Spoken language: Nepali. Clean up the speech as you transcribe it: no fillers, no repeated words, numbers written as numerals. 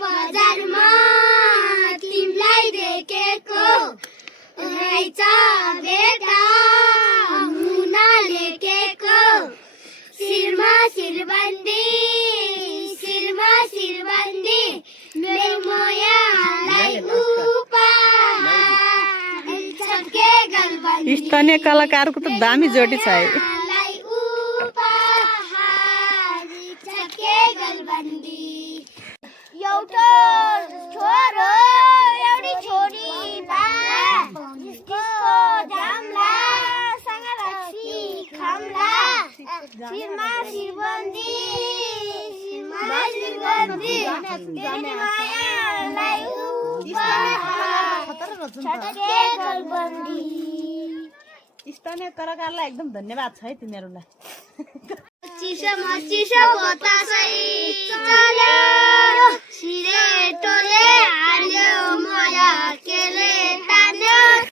बजारमा तिमीलाई देखेको रहेछ बेटा मुना लेखेको शिरमा शिरबन्दी मेरो मायालाई उपहार छक्के गलबन्दी स्थानीय कलाकारको त दामी जोडी छ है एउटा छोरो एउटी छोरी बा जिसको जामला सँग रक्सी खामला शिरमा शिरबन्दी तेरी मायालाई उपहार छक्के गलबन्दी। स्थानीय कलाकारलाई एकदम धन्यवाद छ है तिनीहरूलाई चिसो बतासै चल्यो